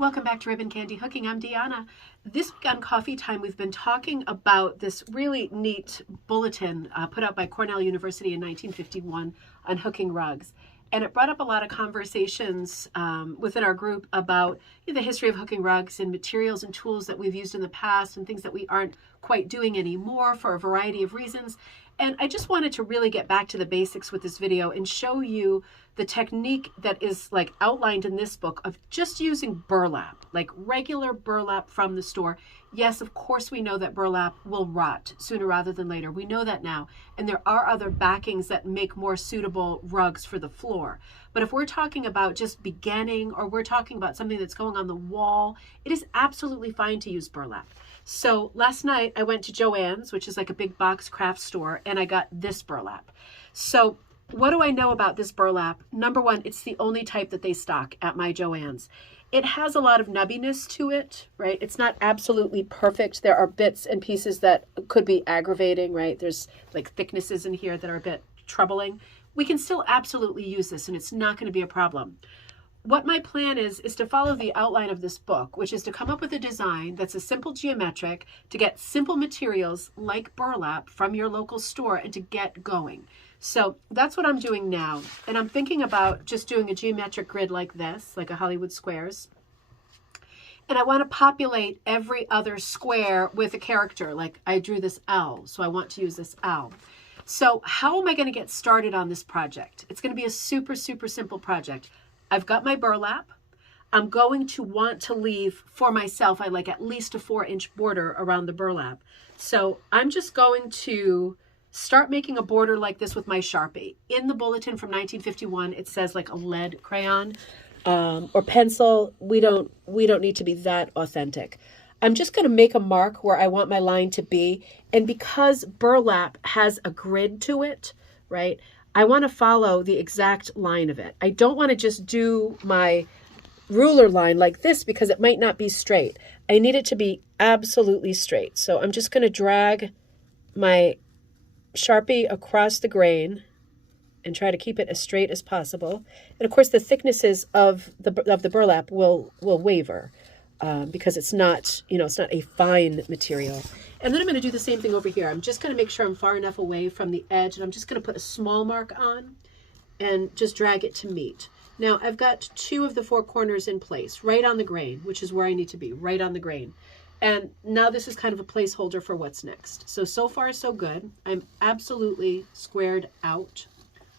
Welcome back to Ribbon Candy Hooking. I'm Deanna. This week on Coffee Time, we've been talking about this really neat bulletin put out by Cornell University in 1951 on hooking rugs. And it brought up a lot of conversations within our group about the history of hooking rugs and materials and tools that we've used in the past and things that we aren't quite doing anymore for a variety of reasons. And I just wanted to really get back to the basics with this video and show you the technique that is like outlined in this book of just using burlap, like regular burlap from the store. Yes, of course we know that burlap will rot sooner rather than later. We know that now. And there are other backings that make more suitable rugs for the floor. But if we're talking about just beginning, or we're talking about something that's going on the wall, it is absolutely fine to use burlap. So last night I went to Joann's, which is like a big box craft store, and I got this burlap. So what do I know about this burlap? Number one, it's the only type that they stock at my Joann's. It has a lot of nubbiness to it, right? It's not absolutely perfect. There are bits and pieces that could be aggravating, right? There's like thicknesses in here that are a bit troubling. We can still absolutely use this and it's not going to be a problem. What my plan is to follow the outline of this book, which is to come up with a design that's a simple geometric, to get simple materials like burlap from your local store and to get going. So that's what I'm doing now. And I'm thinking about just doing a geometric grid like this, like a Hollywood Squares. And I want to populate every other square with a character. Like I drew this L, so I want to use this L. So how am I going to get started on this project? It's going to be a super, super simple project. I've got my burlap. I'm going to want to leave for myself, I like at least a 4-inch border around the burlap. So I'm just going to start making a border like this with my Sharpie. In the bulletin from 1951, it says like a lead crayon or pencil. We don't need to be that authentic. I'm just going to make a mark where I want my line to be. And because burlap has a grid to it, right, I want to follow the exact line of it. I don't want to just do my ruler line like this because it might not be straight. I need it to be absolutely straight. So I'm just going to drag my Sharpie across the grain and try to keep it as straight as possible. And of course the thicknesses of the burlap will waver because it's not, it's not a fine material. And then I'm going to do the same thing over here. I'm just going to make sure I'm far enough away from the edge, and I'm just going to put a small mark on and just drag it to meet. Now I've got 2 of the 4 corners in place, right on the grain, which is where I need to be, right on the grain. And now this is kind of a placeholder for what's next. So far so good. I'm absolutely squared out.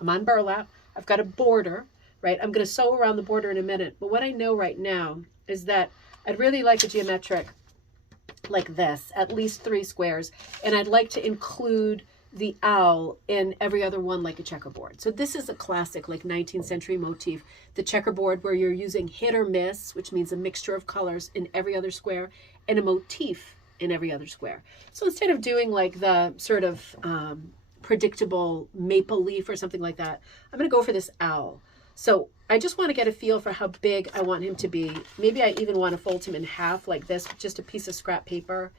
I'm on burlap. I've got a border, right? I'm going to sew around the border in a minute. But what I know right now is that I'd really like a geometric like this, at least 3 squares. And I'd like to include the owl in every other one like a checkerboard. So this is a classic like 19th century motif, the checkerboard, where you're using hit or miss, which means a mixture of colors in every other square, and a motif in every other square. So instead of doing like the sort of predictable maple leaf or something like that, I'm going to go for this owl. So I just want to get a feel for how big I want him to be. Maybe I even want to fold him in half like this, just a piece of scrap paper,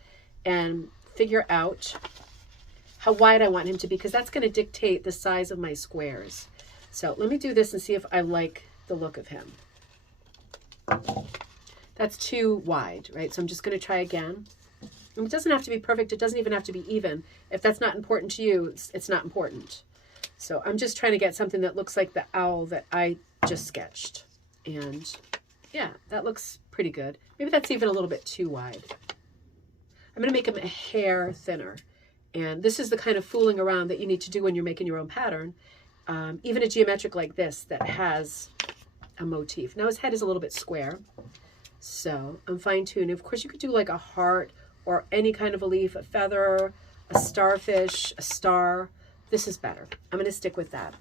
and figure out how wide I want him to be, because that's going to dictate the size of my squares. So let me do this and see if I like the look of him. That's too wide, right? So I'm just going to try again. And it doesn't have to be perfect. It doesn't even have to be even. If that's not important to you, it's not important. So I'm just trying to get something that looks like the owl that I just sketched. And yeah, that looks pretty good. Maybe that's even a little bit too wide. I'm going to make him a hair thinner. And this is the kind of fooling around that you need to do when you're making your own pattern. Even a geometric like this that has a motif. Now his head is a little bit square. So I'm fine-tuning. Of course, you could do like a heart or any kind of a leaf, a feather, a starfish, a star. This is better. I'm going to stick with that.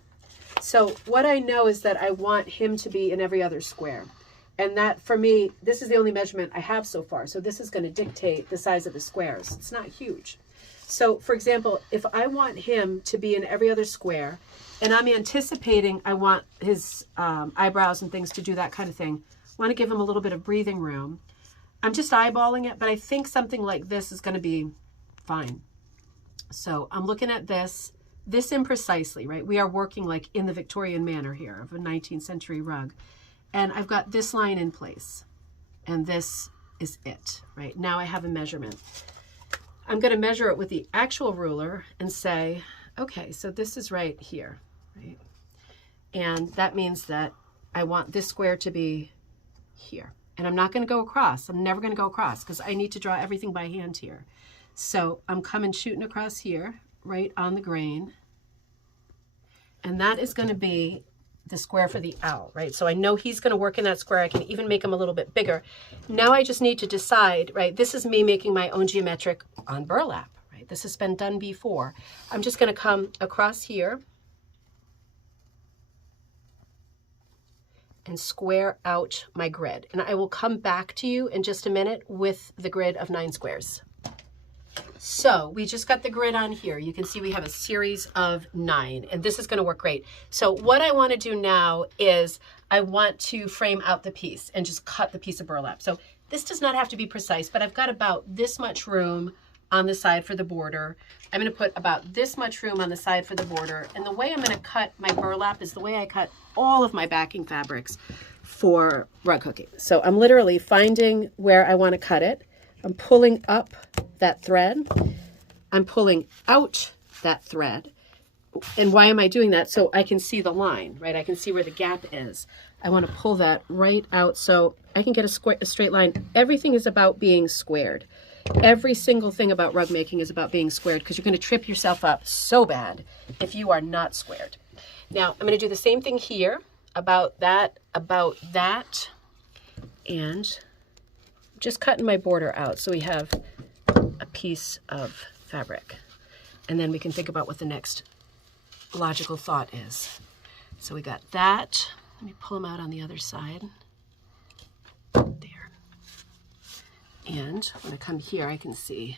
So what I know is that I want him to be in every other square. And that, for me, this is the only measurement I have so far. So this is going to dictate the size of the squares. It's not huge. So, for example, if I want him to be in every other square, and I'm anticipating I want his eyebrows and things to do that kind of thing, I want to give him a little bit of breathing room. I'm just eyeballing it, but I think something like this is going to be fine. So I'm looking at this imprecisely, right? We are working like in the Victorian manner here of a 19th century rug. And I've got this line in place. and this is it, right? Now I have a measurement. I'm going to measure it with the actual ruler and say, okay, so this is right here, right? And that means that I want this square to be here. And I'm not going to go across. I'm never going to go across because I need to draw everything by hand here. So I'm coming shooting across here, right on the grain. And that is going to be the square for the owl, right? So I know he's going to work in that square. I can even make him a little bit bigger. Now I just need to decide, right? This is me making my own geometric on burlap, right? This has been done before. I'm just going to come across here and square out my grid. And I will come back to you in just a minute with the grid of 9 squares. So we just got the grid on here. You can see we have a series of 9, and this is going to work great. So what I want to do now is I want to frame out the piece and just cut the piece of burlap. So this does not have to be precise, but I've got about this much room on the side for the border. I'm going to put about this much room on the side for the border. And the way I'm going to cut my burlap is the way I cut all of my backing fabrics for rug hooking. So I'm literally finding where I want to cut it. I'm pulling up that thread. I'm pulling out that thread. And why am I doing that? So I can see the line, right? I can see where the gap is. I want to pull that right out so I can get a straight line. Everything is about being squared. Every single thing about rug making is about being squared because you're going to trip yourself up so bad if you are not squared. Now, I'm going to do the same thing here about that, and just cutting my border out so we have a piece of fabric. And then we can think about what the next logical thought is. So we got that. Let me pull them out on the other side. There. And when I come here, I can see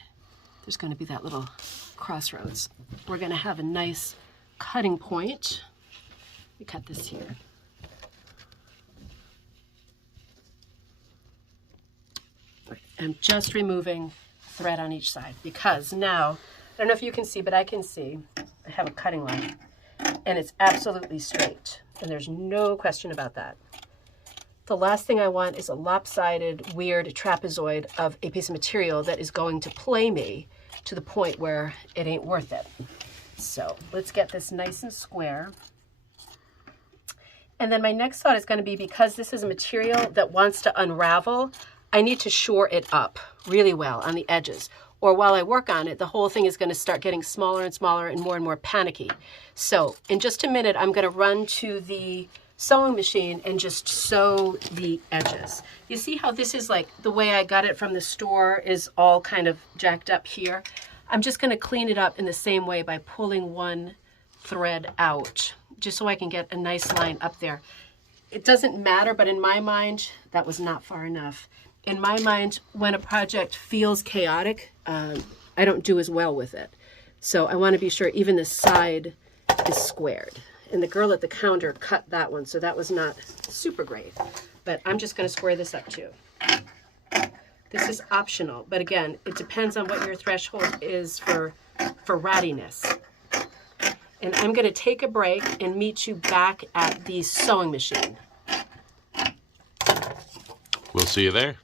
there's going to be that little crossroads. We're going to have a nice cutting point. We cut this here. I'm just removing thread on each side because now, I don't know if you can see, but I can see I have a cutting line and it's absolutely straight. And there's no question about that. The last thing I want is a lopsided, weird trapezoid of a piece of material that is going to play me to the point where it ain't worth it. So let's get this nice and square. And then my next thought is going to be, because this is a material that wants to unravel, I need to shore it up really well on the edges. Or while I work on it, the whole thing is going to start getting smaller and smaller and more panicky. So in just a minute, I'm going to run to the sewing machine and just sew the edges. You see how this is like the way I got it from the store is all kind of jacked up here? I'm just going to clean it up in the same way by pulling one thread out, just so I can get a nice line up there. It doesn't matter, but in my mind, that was not far enough. In my mind, when a project feels chaotic, I don't do as well with it. So I want to be sure even the side is squared. And the girl at the counter cut that one, so that was not super great. But I'm just going to square this up too. This is optional, but again, it depends on what your threshold is for rattiness. And I'm going to take a break and meet you back at the sewing machine. We'll see you there.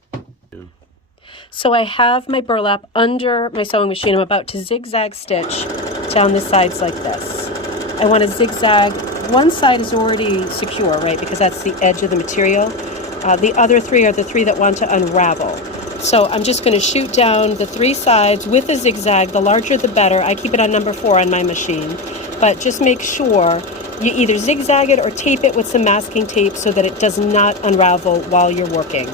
So I have my burlap under my sewing machine. I'm about to zigzag stitch down the sides like this. I want to zigzag. One side is already secure, right? Because that's the edge of the material. The other 3 are the 3 that want to unravel. So I'm just going to shoot down the 3 sides with a zigzag. The larger the better. I keep it on number 4 on my machine. But just make sure you either zigzag it or tape it with some masking tape so that it does not unravel while you're working.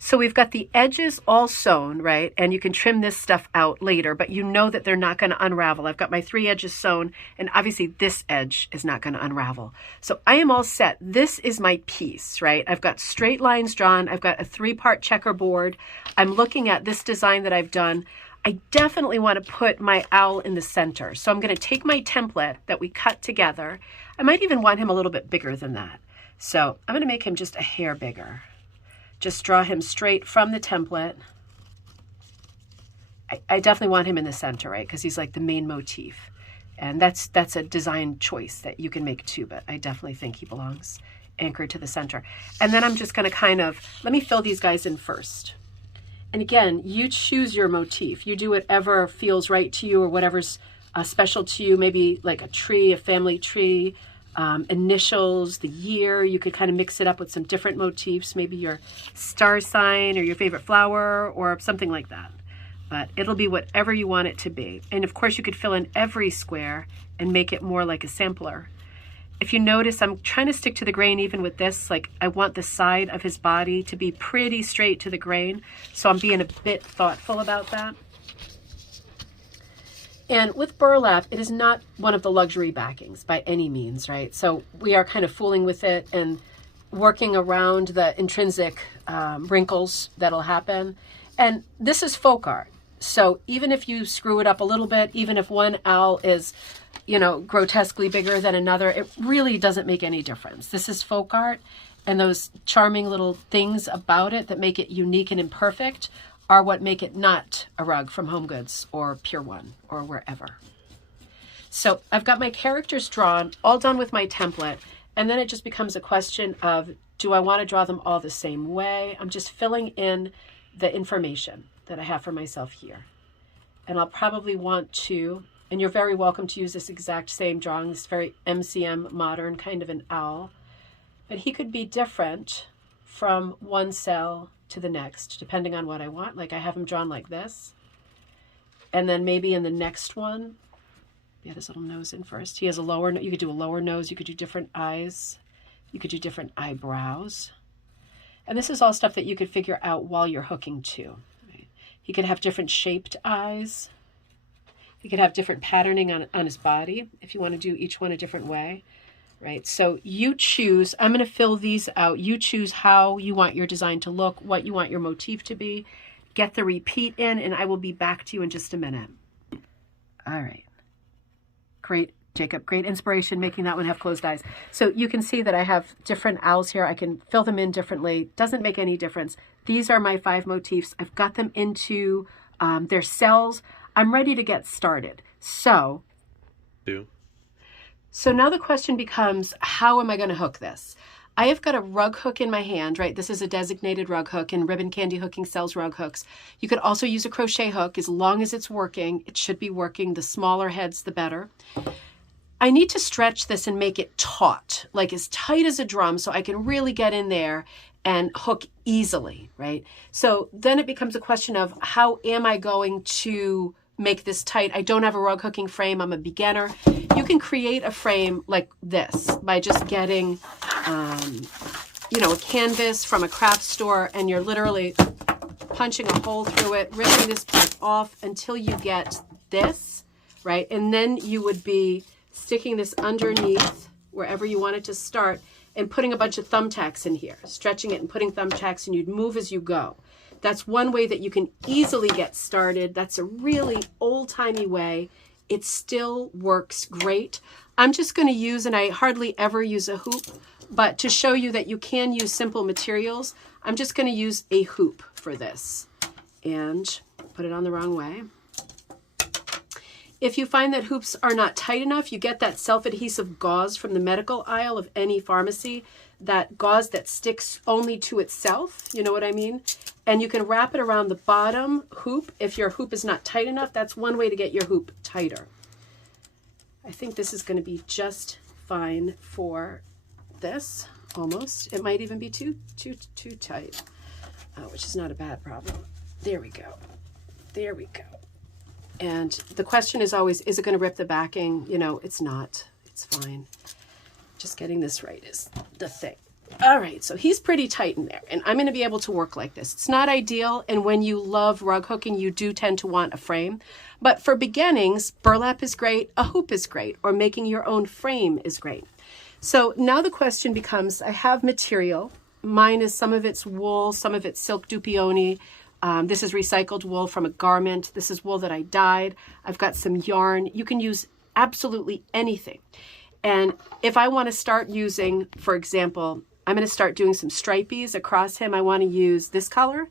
So we've got the edges all sewn, right? And you can trim this stuff out later, but you know that they're not going to unravel. I've got my 3 edges sewn, and obviously this edge is not going to unravel. So I am all set. This is my piece, right? I've got straight lines drawn. I've got a 3-part checkerboard. I'm looking at this design that I've done. I definitely want to put my owl in the center. So I'm going to take my template that we cut together. I might even want him a little bit bigger than that. So I'm going to make him just a hair bigger. Just draw him straight from the template. I definitely want him in the center, right? Because he's like the main motif. And that's a design choice that you can make too, but I definitely think he belongs anchored to the center. And then I'm just going to kind of, let me fill these guys in first. And again, you choose your motif. You do whatever feels right to you or whatever's special to you, maybe like a tree, a family tree, initials, the year. You could kind of mix it up with some different motifs, maybe your star sign or your favorite flower or something like that. But it'll be whatever you want it to be. And of course you could fill in every square and make it more like a sampler. If you notice, I'm trying to stick to the grain even with this. Like I want the side of his body to be pretty straight to the grain. So I'm being a bit thoughtful about that. And with burlap, it is not one of the luxury backings by any means, right? So we are kind of fooling with it and working around the intrinsic wrinkles that'll happen. And this is folk art. So even if you screw it up a little bit, even if one owl is, you know, grotesquely bigger than another, it really doesn't make any difference. This is folk art, and those charming little things about it that make it unique and imperfect are what make it not a rug from Home Goods or Pier 1 or wherever. So I've got my characters drawn, all done with my template, and then it just becomes a question of, do I want to draw them all the same way? I'm just filling in the information that I have for myself here. And I'll probably want to, and you're very welcome to use this exact same drawing, this very MCM modern kind of an owl, but he could be different from one cell to the next, depending on what I want. Like I have him drawn like this. And then maybe in the next one, get his little nose in first. He has a lower, you could do a lower nose, you could do different eyes, you could do different eyebrows. And this is all stuff that you could figure out while you're hooking too. Right? He could have different shaped eyes. He could have different patterning on his body if you want to do each one a different way. Right? So you choose, I'm going to fill these out. You choose how you want your design to look, what you want your motif to be. Get the repeat in, and I will be back to you in just a minute. All right. Great, Jacob. Great inspiration making that one have closed eyes. So you can see that I have different owls here. I can fill them in differently. Doesn't make any difference. These are my 5 motifs. I've got them into their cells. I'm ready to get started. So now the question becomes, how am I going to hook this? I have got a rug hook in my hand, right? This is a designated rug hook, and Ribbon Candy Hooking sells rug hooks. You could also use a crochet hook. As long as it's working, it should be working. The smaller heads, the better. I need to stretch this and make it taut, like as tight as a drum, so I can really get in there and hook easily, right? So then it becomes a question of, how am I going to make this tight? I don't have a rug hooking frame. I'm a beginner. You can create a frame like this by just getting, you know, a canvas from a craft store, and you're literally punching a hole through it, ripping this part off until you get this, right? And then you would be sticking this underneath wherever you want it to start and putting a bunch of thumbtacks in here, stretching it and putting thumbtacks, and you'd move as you go. That's one way that you can easily get started. That's a really old-timey way. It still works great. I'm just going to use, and I hardly ever use a hoop, but to show you that you can use simple materials, I'm just going to use a hoop for this and put it on the wrong way. If you find that hoops are not tight enough, you get that self-adhesive gauze from the medical aisle of any pharmacy, that gauze that sticks only to itself, you know what I mean? And you can wrap it around the bottom hoop. If your hoop is not tight enough, that's one way to get your hoop tighter. I think this is going to be just fine for this, almost. It might even be too tight, which is not a bad problem. There we go. There we go. And the question is always, is it going to rip the backing? You know, it's not. It's fine. Just getting this right is the thing. All right, so he's pretty tight in there, and I'm going to be able to work like this. It's not ideal, and when you love rug hooking, you do tend to want a frame. But for beginnings, burlap is great, a hoop is great, or making your own frame is great. So now the question becomes, I have material. Mine is some of it's wool, some of it's silk dupioni. This is recycled wool from a garment. This is wool that I dyed. I've got some yarn. You can use absolutely anything. And if I want to start using, for example, I'm going to start doing some stripies across him. I want to use this color.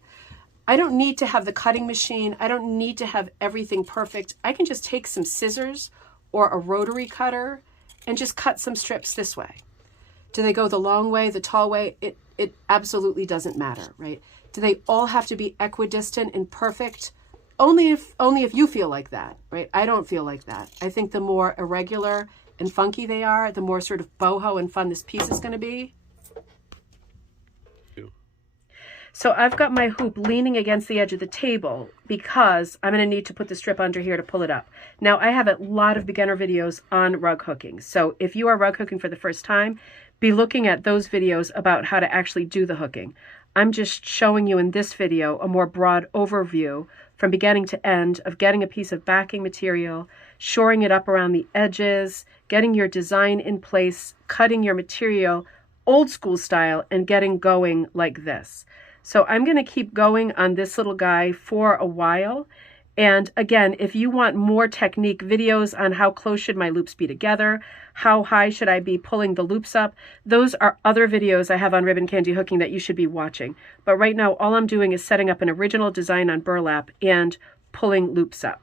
I don't need to have the cutting machine. I don't need to have everything perfect. I can just take some scissors or a rotary cutter and just cut some strips this way. Do they go the long way, the tall way? It absolutely doesn't matter, right? Do they all have to be equidistant and perfect? Only if you feel like that, right? I don't feel like that. I think the more irregular and funky they are, the more sort of boho and fun this piece is going to be. So I've got my hoop leaning against the edge of the table because I'm going to need to put the strip under here to pull it up. Now, I have a lot of beginner videos on rug hooking. So if you are rug hooking for the first time, be looking at those videos about how to actually do the hooking. I'm just showing you in this video a more broad overview from beginning to end of getting a piece of backing material, shoring it up around the edges, getting your design in place, cutting your material old school style, and getting going like this. So I'm going to keep going on this little guy for a while. And again, if you want more technique videos on how close should my loops be together, how high should I be pulling the loops up, those are other videos I have on ribbon candy hooking that you should be watching. But right now, all I'm doing is setting up an original design on burlap and pulling loops up.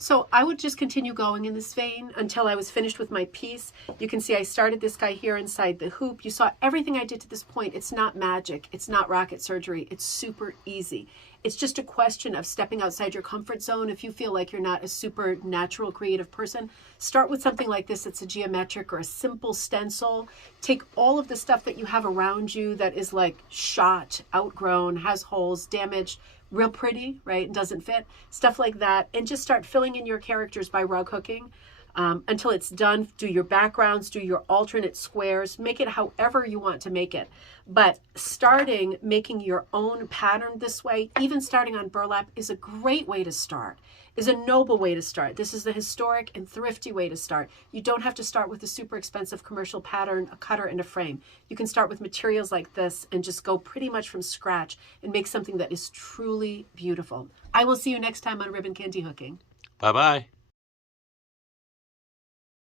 So I would just continue going in this vein until I was finished with my piece. You can see I started this guy here inside the hoop. You saw everything I did to this point. It's not magic. It's not rocket surgery. It's super easy. It's just a question of stepping outside your comfort zone. If you feel like you're not a super natural creative person, start with something like this. It's a geometric or a simple stencil. Take all of the stuff that you have around you that is like shot, outgrown, has holes, damaged, real pretty, right, and doesn't fit, stuff like that, and just start filling in your characters by rug hooking until it's done. Do your backgrounds, do your alternate squares, make it however you want to make it. But starting making your own pattern this way, even starting on burlap, is a great way to start, is a noble way to start. This is the historic and thrifty way to start. You don't have to start with a super expensive commercial pattern, a cutter, and a frame. You can start with materials like this and just go pretty much from scratch and make something that is truly beautiful. I will see you next time on Ribbon Candy Hooking. Bye-bye.